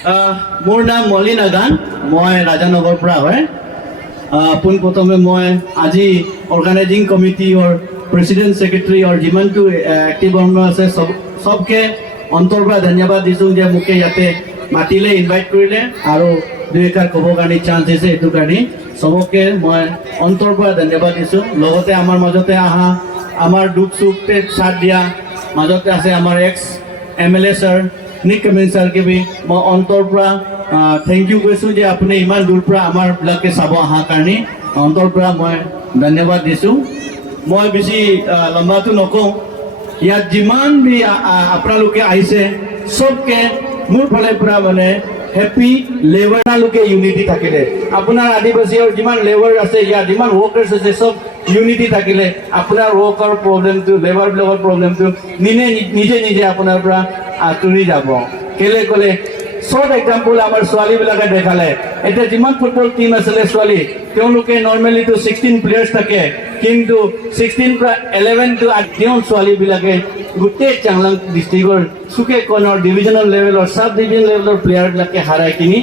মোৰ নাম মলিন আগান, মই ৰাজানগৰৰ পৰা হয়। পোনপ্ৰথমে মই আজি অৰ্গেনাইজিং কমিটিৰ প্ৰেচিডেণ্ট ছেক্ৰেটাৰী যিমানটো এক্টিভ মানুহ আছে চবকে অন্তৰ পৰা ধন্যবাদ দিছোঁ যে মোকে ইয়াতে মাতিলে, ইনভাইট কৰিলে আৰু দুই এষাৰ ক'ব কাৰণে চান্স দিছে। এইটো কাৰণে চবকে মই অন্তৰ পৰা ধন্যবাদ দিছোঁ। লগতে আমাৰ মাজতে অহা, আমাৰ দুখ চুখতে সাথ দিয়া মাজতে আছে আমাৰ এক্স MLA ছাৰ নিক কামিল ছাৰকে বি মই অন্তৰ পৰা থেংক ইউ কৈছোঁ যে আপুনি ইমান দূৰ পৰা আমাৰবিলাকে চাব অহাৰ কাৰণে অন্তৰ পৰা মই ধন্যবাদ দিছোঁ। মই বেছি লম্বাটো নকওঁ, ইয়াত যিমান বি আপোনালোকে আহিছে চবকে মোৰ ফালৰ পৰা মানে হেপী লেবাৰলোকে ইউনিটি থাকিলে, আপোনাৰ আদিবাসীৰ যিমান লেবাৰ আছে ইয়াত যিমান ৱৰ্কাৰ্ছ আছে চব ইউনিটি থাকিলে আপোনাৰ ৱৰ্কৰ প্ৰব্লেমটো, লেবাৰবিলাকৰ প্ৰব্লেমটো নিজে নিজে আপোনাৰ পৰা আঁতৰি যাব। কেলে ক'লে শ্বৰ্ট এক্সাম্পল আমাৰ ছোৱালীবিলাকে দেখালে। এতিয়া যিমান ফুটবল টিম আছিলে ছোৱালী, তেওঁলোকে নৰ্মেলিটো 16 প্লেয়াৰ্ছ থাকে, কিন্তু 16 পৰা 11 টু তেওঁ ছোৱালীবিলাকে গোটেই চাংলাং ডিষ্ট্ৰিক্টৰ চুকে কণৰ ডিভিজনেল লেভেলৰ চাব ডিভিজন লেভেলৰ প্লেয়াৰবিলাকে হাৰাই কিনি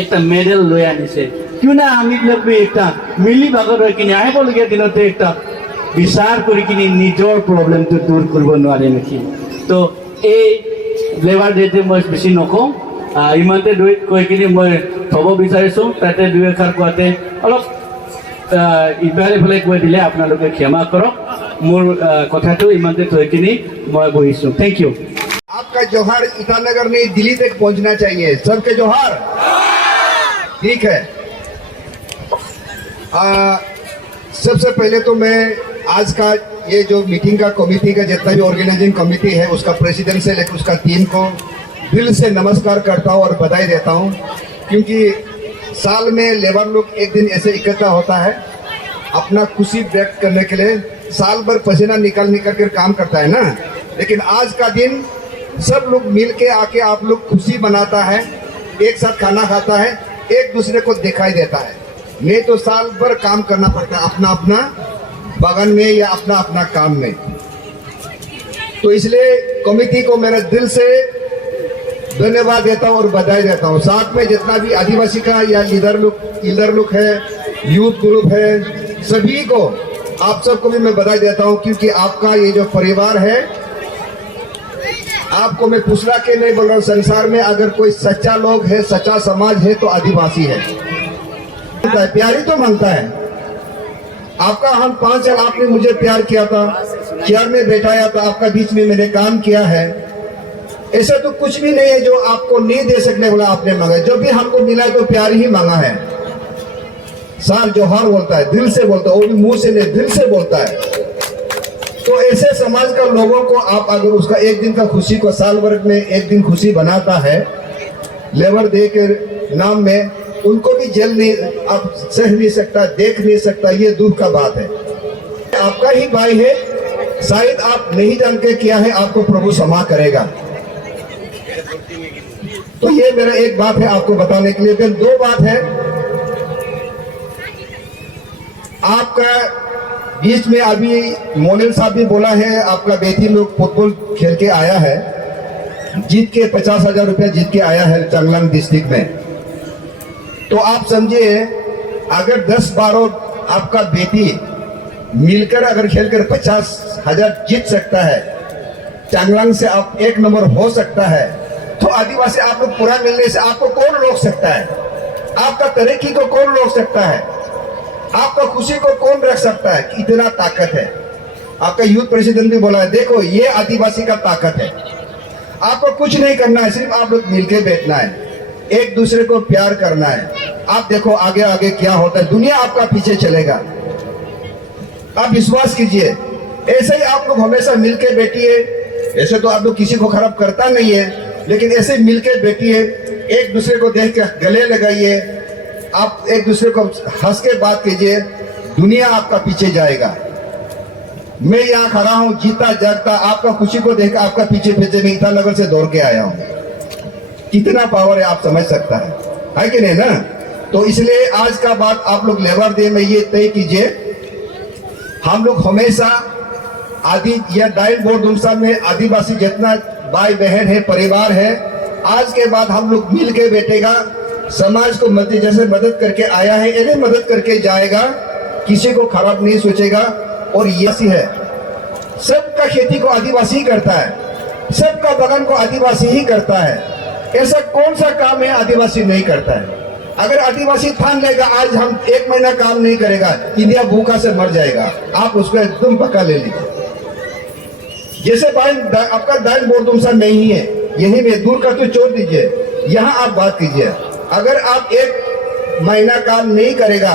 একটা মেডেল লৈ আনিছে। কিয় না আমিবিলাক একটা মিলি ভাগত হৈ কিনি আহিবলগীয়া দিনতে একটা বিচাৰ কৰি কিনি নিজৰ প্ৰব্লেমটো দূৰ কৰিব নোৱাৰে নেকি? তো এই লেবাৰ ডেতে মই বেছি নকওঁ, ইমানতে কৈ কিনি মই থ'ব বিচাৰিছোঁ। তাতে দুই এষাৰ কোৱাতে অলপ ইফালে ইফালে কৈ দিলে আপোনালোকে ক্ষমা কৰক। মোৰ কথাটো ইমানতে থৈ কিনি মই বহিছোঁ। Thank you. आपका जोहार ईटानगर में दिल्ली तक पहुंचना चाहिए। सबके जोहार। ठीक है। सबसे पहले तो मैं आज का ये जो मीटिंग का कमेटी का जितना भी ऑर्गेनाइजिंग कमेटी है उसका प्रेसिडेंट से लेकर उसका टीम को दिल से नमस्कार करता हूँ और बधाई देता हूँ, क्योंकि साल में लेबर लोग एक दिन ऐसे इकट्ठा होता है अपना खुशी व्यक्त करने के लिए। साल भर पसीना निकल कर काम करता है ना, लेकिन आज का दिन सब लोग मिल के आके आप लोग खुशी मनाता है, एक साथ खाना खाता है, एक दूसरे को दिखाई देता है। नहीं तो साल भर काम करना पड़ता है अपना अपना बागान में या अपना अपना काम में। तो इसलिए कमेटी को मेरे दिल से धन्यवाद देता हूँ और बधाई देता हूँ। साथ में जितना भी आदिवासी का या लीडर लोग है, यूथ ग्रुप है, सभी को आप सबको भी मैं बधाई देता हूँ, क्योंकि आपका ये जो परिवार है, आपको मैं पूछना के नहीं बोल रहा हूँ, संसार में अगर कोई सच्चा लोग है, सच्चा समाज है तो आदिवासी है। प्यार ही तो मांगता है आपका। हम 5 साल आपने मुझे प्यार किया था, चेयर में बैठाया था, आपका बीच में मैंने काम किया है। ऐसा तो कुछ भी नहीं है जो आपको नहीं दे सकने वाला आपने मांगा। जो भी हमको मिला है तो प्यार ही मांगा है। सार जोहार बोलता है, दिल से बोलता है, वो भी मुंह से नहीं दिल से बोलता है। तो ऐसे समाज का लोगों को आप अगर उसका एक दिन का खुशी को साल भर में एक दिन खुशी बनाता है लेबर डे के नाम में, उनको भी जेल नहीं आप सह नहीं सकता, देख नहीं सकता, ये दुख का बात है। आपका ही भाई है, शायद आप नहीं जान के किया है, आपको प्रभु क्षमा करेगा। तो ये मेरा एक बात है आपको बताने के लिए। फिर 2 बात है। आपका बीच में अभी मोनिल साहब भी बोला है, आपका बेटी लोग फुटबॉल खेल के आया है, जीत के 50,000 रुपया जीत के आया है चांगलांग डिस्ट्रिक्ट में। तो आप समझिए अगर 10-12 आपका बेटी मिलकर अगर खेलकर 50,000 जीत सकता है, चांगलांग से आप 1 नंबर हो सकता है, तो आदिवासी आप लोग पूरा मिलने से आपको कौन रोक सकता है? आपका तरक्की को कौन रोक सकता है? आपका खुशी को कौन रख सकता है? इतना ताकत है। आपका यूथ प्रेसिडेंट भी बोला है, देखो ये आदिवासी का ताकत है। आपको कुछ नहीं करना है, सिर्फ आप लोग मिलके बैठना है, एक दूसरे को प्यार करना है। आप देखो आगे आगे क्या होता है, दुनिया आपका पीछे चलेगा। आप विश्वास कीजिए, ऐसे ही आप लोग हमेशा मिलके बैठिए। ऐसे तो आप लोग किसी को खराब करता नहीं है, लेकिन ऐसे मिलके बैठिए, एक दूसरे को देख के गले लगाइए, आप एक दूसरे को हंस के बात कीजिए, दुनिया आपका पीछे जाएगा। मैं यहाँ खड़ा हूँ जीता जागता, आपका खुशी को देख आपका पीछे पीछे मैं ईटानगर से दौड़ के आया हूँ। कितना पावर है आप समझ सकता है कि नहीं ना? तो इसलिए आज का बात आप लोग लेबर डे में ये तय कीजिए, हम लोग हमेशा आदि या डायल बोर्ड में आदिवासी जितना भाई बहन है, परिवार है, आज के बाद हम लोग मिल के बैठेगा, समाज को जैसे मदद करके आया है इन्हें मदद करके जाएगा, किसी को खराब नहीं सोचेगा। और ये है सबका खेती को आदिवासी ही करता है, सबका बगान को आदिवासी ही करता है। ऐसा कौन सा काम है आदिवासी नहीं करता है? अगर आदिवासी ठान लेगा आज हम 1 महीना काम नहीं करेगा, इंडिया भूखा से मर जाएगा, आप उसको एकदम पक्का ले लीजिए। जैसे आपका दाइन बोर्डुमसा नहीं है, यही में दूर का तो छोड़ दीजिए, यहाँ आप बात कीजिए। अगर आप 1 महीना काम नहीं करेगा,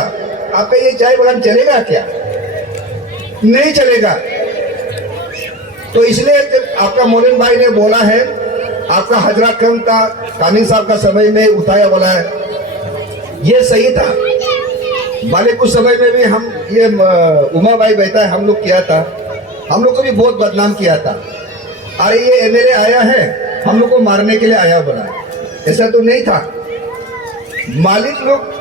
आपका ये चाय बगान चलेगा क्या? नहीं चलेगा। तो इसलिए आपका मोलिन भाई ने बोला है, आपका हजरा कम था, कामिल साहब का समय में उठाया बोला है, ये सही था। भले कुछ समय में भी हम ये उमा भाई बैठा है, हम लोग किया था, हम लोग को भी बहुत बदनाम किया था। अरे ये एमएलए आया है, हम लोग को मारने के लिए आया बोला, ऐसा तो नहीं था। मालिक लोग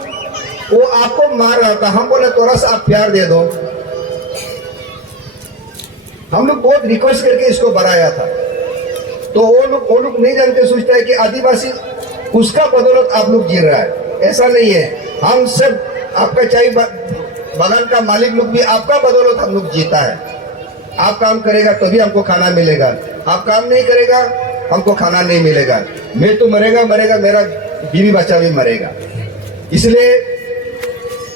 वो आपको मार रहा था, हम बोले थोड़ा सा आप प्यार दे दो। हम लोग बहुत रिक्वेस्ट करके इसको बढ़ाया था। तो वो लोग नहीं जानते, सोचते हैं कि आदिवासी उसका बदौलत आप लोग जी रहा है, ऐसा नहीं है। हम सब आपका चाय बगान का मालिक लोग भी आपका बदौलत हम लोग जीता है। आप काम करेगा तभी हमको खाना मिलेगा, आप काम नहीं करेगा हमको खाना नहीं मिलेगा। मैं तो मरेगा, मेरा बीवी बच्चा भी मरेगा। इसलिए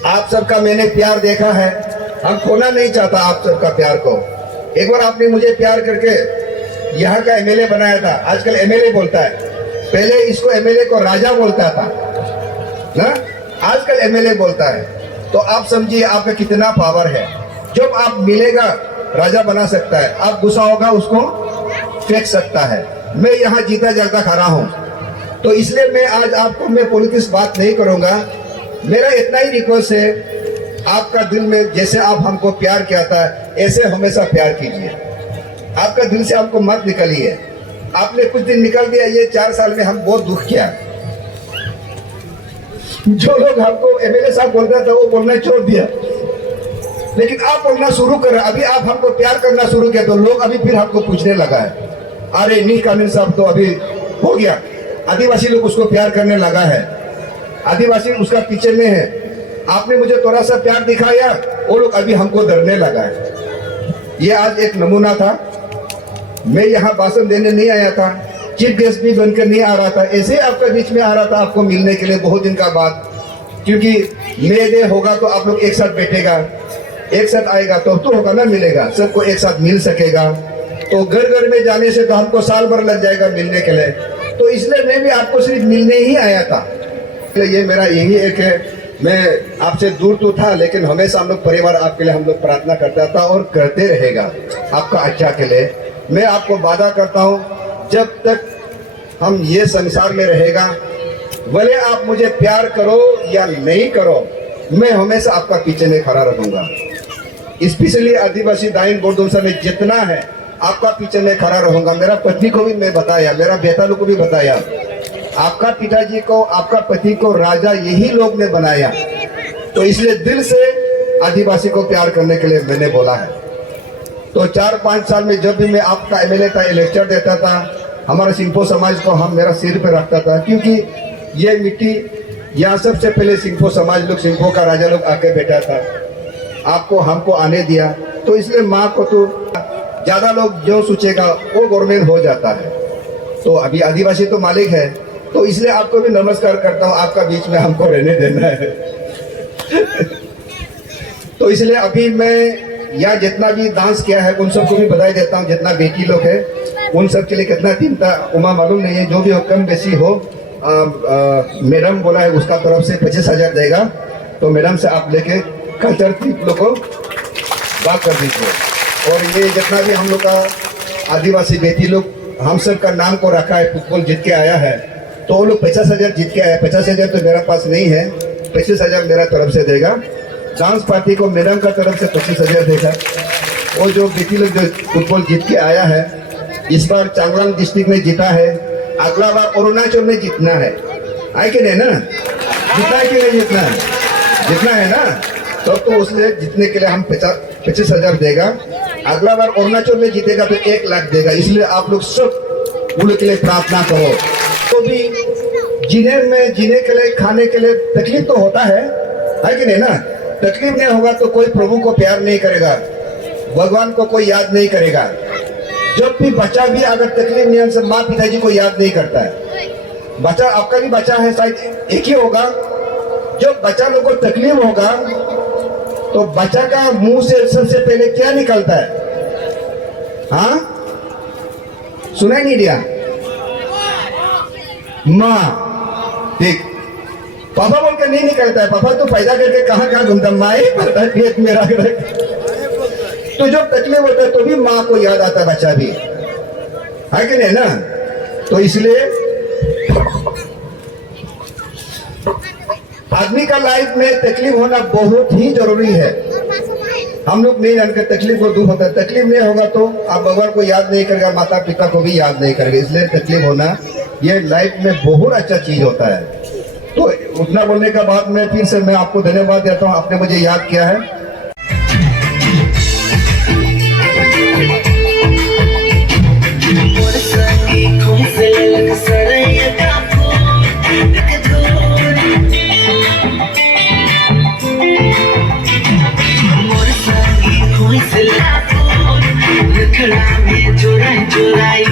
आप सबका मैंने प्यार देखा है, हम खोना नहीं चाहता आप सबका प्यार को। एक बार आपने मुझे प्यार करके यहाँ का एमएलए बनाया था, आजकल एमएलए बोलता है, पहले इसको एमएलए को राजा बोलता था ना, आजकल एमएलए बोलता है। तो आप समझिए आपका कितना पावर है। जब आप मिलेगा राजा बना सकता है, आप गुस्सा होगा उसको फेंक सकता है। मैं यहाँ जीता जागता खड़ा हूँ, तो इसलिए मैं आज आपको मैं पॉलिटिक्स बात नहीं करूंगा। मेरा इतना ही रिक्वेस्ट है, आपका दिल में जैसे आप हमको प्यार किया था ऐसे हमेशा प्यार कीजिए। आपका दिल से हमको मत निकलिए। आपने कुछ दिन निकल दिया, ये 4 साल में हम बहुत दुख किया। जो लोग हमको एमएलए साहब बोलता था वो बोलना छोड़ दिया, लेकिन आप बोलना शुरू करें। अभी आप हमको प्यार करना शुरू किया तो लोग अभी फिर हमको पूछने लगा है, अरे नहीं कामिल साहब तो अभी हो गया, आदिवासी लोग उसको प्यार करने लगा है, आदिवासी उसका पीछे में है। आपने मुझे थोड़ा सा प्यार दिखाया, वो लोग अभी हमको डरने लगा है। ये आज एक नमूना था। मैं यहाँ भाषण देने नहीं आया था, चीफ गेस्ट भी बनकर नहीं आ रहा था, ऐसे आपका बीच में आ रहा था आपको मिलने के लिए बहुत दिन का बाद। क्योंकि मे डे होगा तो आप लोग एक साथ बैठेगा, एक साथ आएगा तो होगा ना, मिलेगा, सबको एक साथ मिल सकेगा। तो घर घर में जाने से तो हमको साल भर लग जाएगा मिलने के लिए। तो इसलिए मैं भी आपको सिर्फ मिलने ही आया था। ये मेरा यही एक है, मैं आपसे दूर तो था लेकिन हमेशा हम लोग परिवार आपके लिए हम लोग प्रार्थना करता था और करते रहेगा आपका अच्छा के लिए। मैं आपको वादा करता हूँ, जब तक हम ये संसार में रहेगा, भले आप मुझे प्यार करो या नहीं करो, मैं हमेशा आपका पीछे में खड़ा रहूंगा। स्पेशली आदिवासी दाइन बोर्डुमसा में जितना है आपका पीछे में खड़ा रहूंगा। मेरा पत्नी को भी मैं बताया, मेरा बेटा लोग को भी बताया, आपका पिताजी को, आपका पति को राजा यही लोग ने बनाया। तो इसलिए दिल से आदिवासी को प्यार करने के लिए मैंने बोला है। तो 4-5 साल में जब भी मैं आपका एमएलए था, लेक्चर देता था, हमारा सिंफो समाज को हम मेरा सिर पे रखता था, क्योंकि ये मिट्टी यहाँ सबसे पहले सिंफो समाज लोग, सिंफो का राजा लोग आके बैठा था, आपको हमको आने दिया। तो इसलिए माँ को तो ज्यादा लोग जो सोचेगा वो गवर्नमेंट हो जाता है। तो अभी आदिवासी तो मालिक है, तो इसलिए आपको भी नमस्कार करता हूँ, आपका बीच में हमको रहने देना है। तो इसलिए अभी मैं यहाँ जितना भी डांस किया है उन सबको भी बधाई देता हूँ। जितना बेटी लोग है उन सब के लिए कितना टीम था उमा मालूम नहीं है, जो भी हो कम बेसी हो, मैडम बोला है उसका तरफ से 25,000 देगा। तो मैडम से आप लेके कल्चर ट्रिप लोग को बात कर दीजिए। और ये जितना भी हम लोग का आदिवासी बेटी लोग हम सब का नाम को रखा है, फुटबॉल जीत के आया है, तो वो लोग 50,000 जीत के आया। 50,000 तो मेरा पास नहीं है, 25,000 मेरा तरफ से देगा। डांस पार्टी को मैडम का तरफ से 25,000 देगा। और जो बेटी लोग जो फुटबॉल जीत के आया है, इस बार चांगलांग डिस्ट्रिक्ट में जीता है, अगला बार अरुणाचल में जीतना है कि नहीं ना? जीतना है कि नहीं जीतना है? जीतना है ना? तो उसने जीतने के लिए हम 25,000 देगा। अगला बार अरुणाचल में जीतेगा तो 1 लाख देगा। इसलिए आप लोग सब उनके लिए प्रार्थना करो। तो को भी जीने के लिए, खाने के लिए तकलीफ तो होता है कि नहीं ना? तकलीफ नहीं होगा तो कोई प्रभु को प्यार नहीं करेगा, भगवान को कोई याद नहीं करेगा। जब भी बच्चा भी अगर तकलीफ नहीं है, माँ पिताजी को याद नहीं करता है। बच्चा, आपका भी बच्चा है, शायद एक ही होगा। जब बच्चा लोग को तकलीफ होगा तो बच्चा का मुंह से सबसे पहले क्या निकलता है? हाँ, सुनाई नहीं दिया? माँ। ठीक, पापा बोल के नहीं निकलता है। पापा तो पैदा करके कहाँ घूमता, माँ ही पड़ता है पेट में रख रख। तो जब तकलीफ होता है तो भी माँ को याद आता है बच्चा भी, है कि नहीं ना? तो इसलिए आदमी का लाइफ में तकलीफ होना बहुत ही जरूरी है। हम लोग नहीं जानते तकलीफ को दूर होता है। तकलीफ नहीं होगा तो आप भगवान को याद नहीं करेगा, माता पिता को भी याद नहीं करेगा। इसलिए तकलीफ होना ये लाइफ में बहुत अच्छा चीज होता है। तो उतना बोलने के बाद में फिर से मैं आपको धन्यवाद देता हूँ, आपने मुझे याद किया है। चुराई